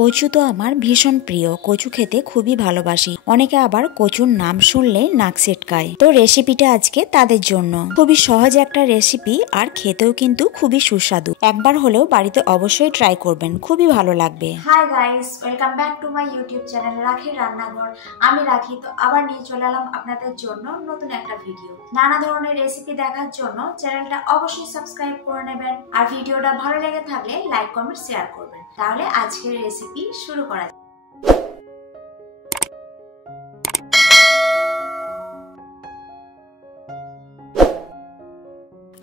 কচু তো আমার ভীষণ প্রিয়। কচু খেতে খুবই ভালোবাসি। অনেকে আবার কচুর নাম শুনলে নাক ছিটকায়। তো রেসিপিটা আজকে তাদের জন্য। খুবই সহজ একটা রেসিপি আর খেতেও কিন্তু খুবই সুস্বাদু। একবার হলেও বাড়িতে অবশ্যই ট্রাই করবেন, খুবই ভালো লাগবে। Hi guys, welcome back to my YouTube channel রাখির রান্নাঘর। আমি রাখি, তো আবার নিয়ে চলে এলাম আপনাদের জন্য নতুন একটা ভিডিও। নানা ধরনের রেসিপি দেখার জন্য চ্যানেলটা অবশ্যই সাবস্ক্রাইব করে নেবেন, আর ভিডিওটা ভালো লেগে থাকলে লাইক কমেন্ট শেয়ার করবেন। তাহলে আজকের রেসিপি শুরু করা যাক।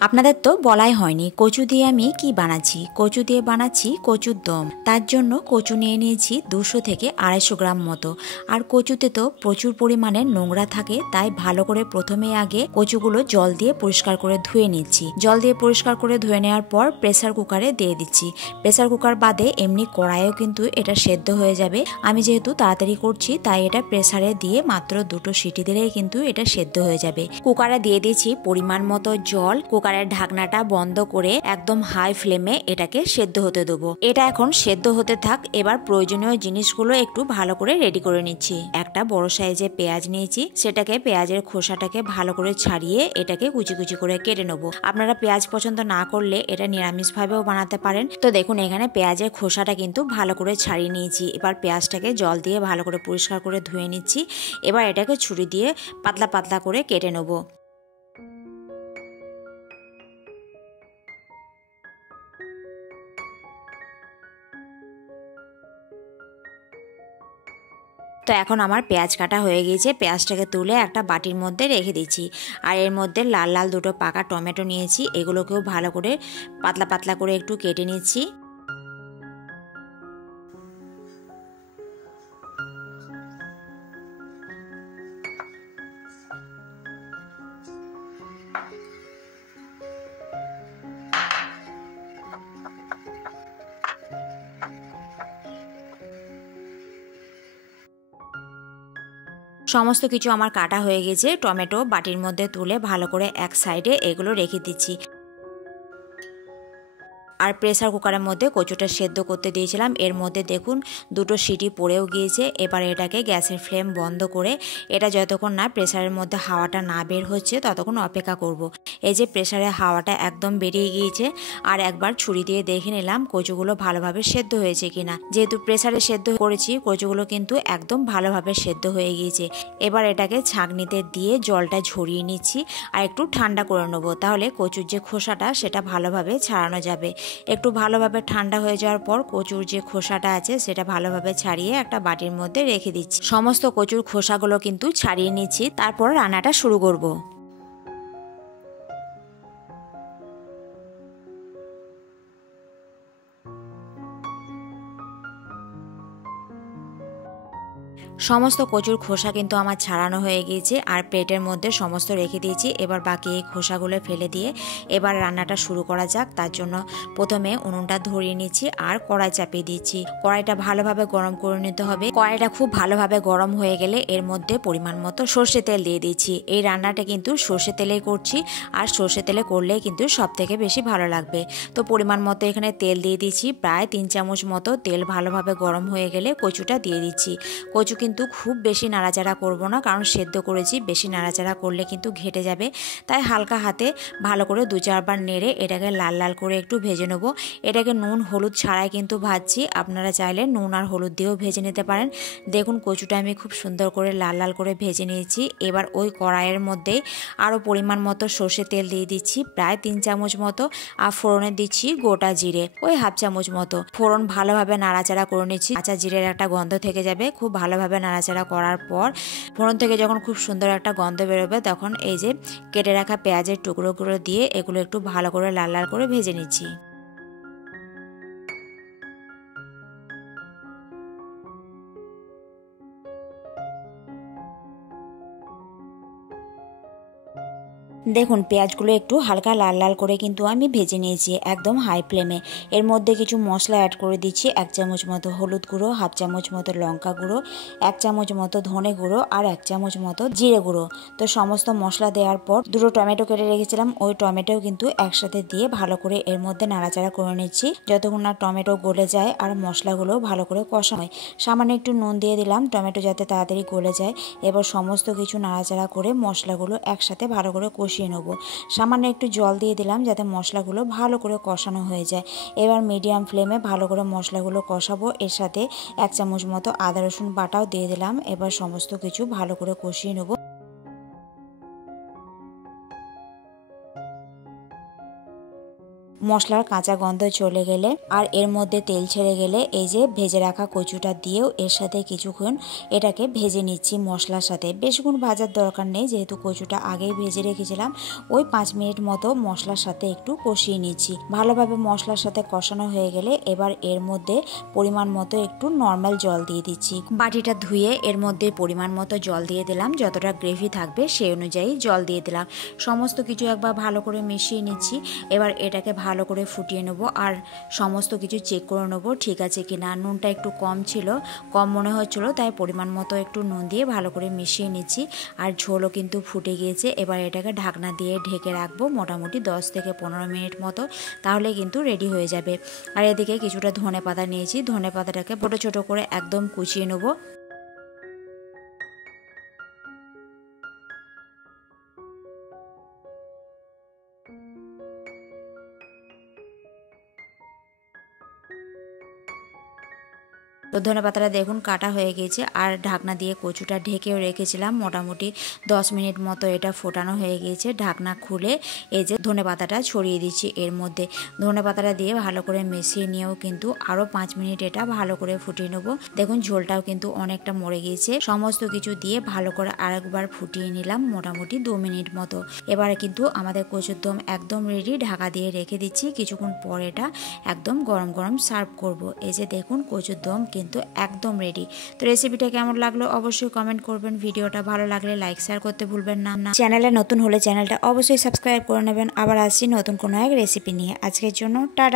আপনাদের তো বলাই হয়নি কচু দিয়ে আমি কি বানাচ্ছি। কচু দিয়ে বানাচ্ছি কচুর দম। তার জন্য কচু নিয়ে নিয়েছি 200 থেকে 250 গ্রাম মতো। আর কচুতে তো প্রচুর পরিমাণে নোংরা থাকে, তাই ভালো করে প্রথমে আগে কচুগুলো জল দিয়ে পরিষ্কার করে ধুয়ে নিচ্ছি। জল দিয়ে পরিষ্কার করে ধুয়ে নেওয়ার পর প্রেসার কুকারে দিয়ে দিচ্ছি। প্রেসার কুকার বাদে এমনি কড়াইও কিন্তু এটা সেদ্ধ হয়ে যাবে। আমি যেহেতু তাড়াতাড়ি করছি তাই এটা প্রেসারে দিয়ে মাত্র 2টো সিটি দিলেই কিন্তু এটা সেদ্ধ হয়ে যাবে। কুকারে দিয়ে দিয়েছি পরিমাণ মতো জল। কুকারের ঢাকনাটা বন্ধ করে একদম হাই ফ্লেমে এটাকে সেদ্ধ হতে দেবো। এটা এখন সেদ্ধ হতে থাক। এবার প্রয়োজনীয় জিনিসগুলো একটু ভালো করে রেডি করে নিচ্ছি। একটা বড় সাইজে পেঁয়াজ নিয়েছি, সেটাকে পেঁয়াজের খোসাটাকে ভালো করে ছাড়িয়ে এটাকে কুচি কুচি করে কেটে নেবো। আপনারা পেঁয়াজ পছন্দ না করলে এটা নিরামিষ ভাবেও বানাতে পারেন। তো দেখুন এখানে পেঁয়াজের খোসাটা কিন্তু ভালো করে ছাড়িয়ে নিয়েছি। এবার পেঁয়াজটাকে জল দিয়ে ভালো করে পরিষ্কার করে ধুয়ে নিচ্ছি। এবার এটাকে ছুরি দিয়ে পাতলা পাতলা করে কেটে নেবো। তো এখন আমার পেঁয়াজ কাটা হয়ে গিয়েছে। পেঁয়াজটাকে তুলে একটা বাটির মধ্যে রেখে দিচ্ছি। আর এর মধ্যে লাল লাল 2টো পাকা টমেটো নিয়েছি, এগুলোকেও ভালো করে পাতলা পাতলা করে একটু কেটে নিচ্ছি। সমস্ত কিছু আমার কাটা হয়ে গেছে। টমেটো বাটির মধ্যে তুলে ভালো করে এক সাইডে এগুলো রেখে দিচ্ছি। আর প্রেসার কুকারের মধ্যে কচুটা সেদ্ধ করতে দিয়েছিলাম, এর মধ্যে দেখুন 2টো সিটি পড়েও গিয়েছে। এবার এটাকে গ্যাসের ফ্লেম বন্ধ করে এটা যতক্ষণ না প্রেসারের মধ্যে হাওয়াটা না বের হচ্ছে ততক্ষণ অপেক্ষা করব। এই যে প্রেসারের হাওয়াটা একদম বেরিয়ে গিয়েছে। আর একবার ছুরি দিয়ে দেখে নিলাম কচুগুলো ভালোভাবে সেদ্ধ হয়েছে কিনা। যেহেতু প্রেসারে সেদ্ধ করেছি, কচুগুলো কিন্তু একদম ভালোভাবে সেদ্ধ হয়ে গিয়েছে। এবার এটাকে ছাঁকনিতে দিয়ে জলটা ঝরিয়ে নিচ্ছি আর একটু ঠান্ডা করে নেবো। তাহলে কচুর যে খোসাটা সেটা ভালোভাবে ছাড়ানো যাবে। একটু ভালোভাবে ঠান্ডা হয়ে যাওয়ার পর কচুর যে খোসাটা আছে সেটা ভালোভাবে ছাড়িয়ে একটা বাটির মধ্যে রেখে দিচ্ছি। সমস্ত কচুর খোসাগুলো কিন্তু ছাড়িয়ে নিচ্ছি, তারপর রান্নাটা শুরু করব। সমস্ত কচুর খোসা কিন্তু আমার ছাড়ানো হয়ে গিয়েছে আর প্লেটের মধ্যে সমস্ত রেখে দিয়েছি। এবার বাকি এই খোসাগুলো ফেলে দিয়ে এবার রান্নাটা শুরু করা যাক। তার জন্য প্রথমে উনুনটা ধরিয়ে নিচ্ছি আর কড়াই চাপিয়ে দিচ্ছি। কড়াইটা ভালোভাবে গরম করে নিতে হবে। কড়াইটা খুব ভালোভাবে গরম হয়ে গেলে এর মধ্যে পরিমাণ মতো সর্ষে তেল দিয়ে দিচ্ছি। এই রান্নাটা কিন্তু সর্ষে তেলেই করছি, আর সর্ষে তেলে করলে কিন্তু সব থেকে বেশি ভালো লাগবে। তো পরিমাণ মতো এখানে তেল দিয়ে দিচ্ছি, প্রায় 3 চামচ মতো। তেল ভালোভাবে গরম হয়ে গেলে কচুটা দিয়ে দিচ্ছি। কচু কিন্তু খুব বেশি নাড়াচাড়া করব না, কারণ সেদ্ধ করেছি, বেশি নাড়াচাড়া করলে কিন্তু ঘেটে যাবে। তাই হালকা হাতে ভালো করে 2-4 বার নেড়ে এটাকে লাল লাল করে একটু ভেজে নেব। এটাকে নুন হলুদ ছাড়াই কিন্তু ভাজছি, আপনারা চাইলে নুন আর হলুদ দিয়েও ভেজে নিতে পারেন। দেখুন কচুটা আমি খুব সুন্দর করে লাল লাল করে ভেজে নিয়েছি। এবার ওই কড়াইয়ের মধ্যেই আরও পরিমাণ মতো সর্ষে তেল দিয়ে দিচ্ছি, প্রায় 3 চামচ মতো। আর ফোড়নে দিচ্ছি গোটা জিরে ওই হাফ চামচ মতো। ফোড়ন ভালোভাবে নাড়াচাড়া করে নিচ্ছি। কাঁচা জিরের একটা গন্ধ থেকে যাবে। খুব ভালোভাবে নাড়াচাড়া করার পর ফোড়ন থেকে যখন খুব সুন্দর একটা গন্ধ বেরোবে তখন এই যে কেটে রাখা পেঁয়াজের টুকরোগুলো দিয়ে এগুলো একটু ভালো করে লাল লাল করে ভেজে নিচ্ছি। দেখুন পেঁয়াজগুলো একটু হালকা লাল লাল করে কিন্তু আমি ভেজে নিয়েছি একদম হাই ফ্লেমে। এর মধ্যে কিছু মশলা অ্যাড করে দিচ্ছি, 1 চামচ মতো হলুদ গুঁড়ো, 1/2 চামচ মতো লঙ্কা গুঁড়ো, 1 চামচ মতো ধনে গুঁড়ো আর 1 চামচ মতো জিরে গুঁড়ো। তো সমস্ত মশলা দেওয়ার পর 2টো টমেটো কেটে রেখেছিলাম, ওই টমেটোও কিন্তু একসাথে দিয়ে ভালো করে এর মধ্যে নাড়াচাড়া করে নিচ্ছি যতক্ষণ না টমেটো গলে যায় আর মশলাগুলো ভালো করে কষানো হয়। সামান্য একটু নুন দিয়ে দিলাম টমেটো যাতে তাড়াতাড়ি গলে যায়। এবার সমস্ত কিছু নাড়াচাড়া করে মশলাগুলো একসাথে ভালো করে কষিয়ে নেব। সামান্য একটু জল দিয়ে দিলাম যাতে মশলাগুলো ভালো করে কষানো হয়ে যায়। এবার মিডিয়াম ফ্লেমে ভালো করে মশলাগুলো কষাবো। এর সাথে 1 চামচ মতো আদা রসুন বাটাও দিয়ে দিলাম। এবার সমস্ত কিছু ভালো করে কষিয়ে নেব। মশলার কাঁচা গন্ধ চলে গেলে আর এর মধ্যে তেল ছেড়ে গেলে এই যে ভেজে রাখা কচুটা দিয়েও এর সাথে কিছুক্ষণ এটাকে ভেজে নিচ্ছি মশলার সাথে। বেশিক্ষণ ভাজার দরকার নেই, যেহেতু কচুটা আগেই ভেজে রেখেছিলাম। ওই 5 মিনিট মতো মশলার সাথে একটু কষিয়ে নিচ্ছি। ভালোভাবে মশলার সাথে কষানো হয়ে গেলে এবার এর মধ্যে পরিমাণ মতো একটু নর্মাল জল দিয়ে দিচ্ছি। বাটিটা ধুয়ে এর মধ্যে পরিমাণ মতো জল দিয়ে দিলাম, যতটা গ্রেভি থাকবে সেই অনুযায়ী জল দিয়ে দিলাম। সমস্ত কিছু একবার ভালো করে মিশিয়ে নিচ্ছি। এবার এটাকে ভালো করে ফুটিয়ে নেব আর সমস্ত কিছু চেক করে নেব ঠিক আছে কিনা। নুনটা একটু কম ছিল, কম মনে হচ্ছিল, তাই পরিমাণ মতো একটু নুন দিয়ে ভালো করে মিশিয়ে নিচ্ছি। আর ঝোলও কিন্তু ফুটে গিয়েছে। এবার এটাকে ঢাকনা দিয়ে ঢেকে রাখবো মোটামুটি 10 থেকে 15 মিনিট মতো, তাহলে কিন্তু রেডি হয়ে যাবে। আর এদিকে কিছুটা ধনেপাতা নিয়েছি, ধনেপাতাটাকে ছোটো ছোটো করে একদম কুচিয়ে নেব। তো ধনেপাতাটা দেখুন কাটা হয়ে গেছে। আর ঢাকনা দিয়ে কচুটা ঢেকেও রেখেছিলাম মোটামুটি 10 মিনিট মতো। এটা ফোটানো হয়ে গিয়েছে। ঢাকনা খুলে এই যে ধনেপাতাটা ছড়িয়ে দিচ্ছি এর মধ্যে। ধনেপাতাটা দিয়ে ভালো করে মিশিয়ে নিয়েও কিন্তু আরও 5 মিনিট এটা ভালো করে ফুটিয়ে নেবো। দেখুন ঝোলটাও কিন্তু অনেকটা মরে গিয়েছে। সমস্ত কিছু দিয়ে ভালো করে আরেকবার ফুটিয়ে নিলাম মোটামুটি 2 মিনিট মতো। এবারে কিন্তু আমাদের কচুর দম একদম রেডি। ঢাকা দিয়ে রেখে দিচ্ছি, কিছুক্ষণ পর এটা একদম গরম গরম সার্ভ করব। এই যে দেখুন কচুর দম কিন্তু একদম রেডি। তো রেসিপিটা কেমন লাগলো অবশ্যই কমেন্ট করবেন। ভিডিওটা ভালো লাগলে লাইক শেয়ার করতে ভুলবেন না। চ্যানেলে নতুন হলে চ্যানেলটা অবশ্যই সাবস্ক্রাইব করে নেবেন। আবার আসছি নতুন কোনো এক রেসিপি নিয়ে। আজকের জন্য টাটা।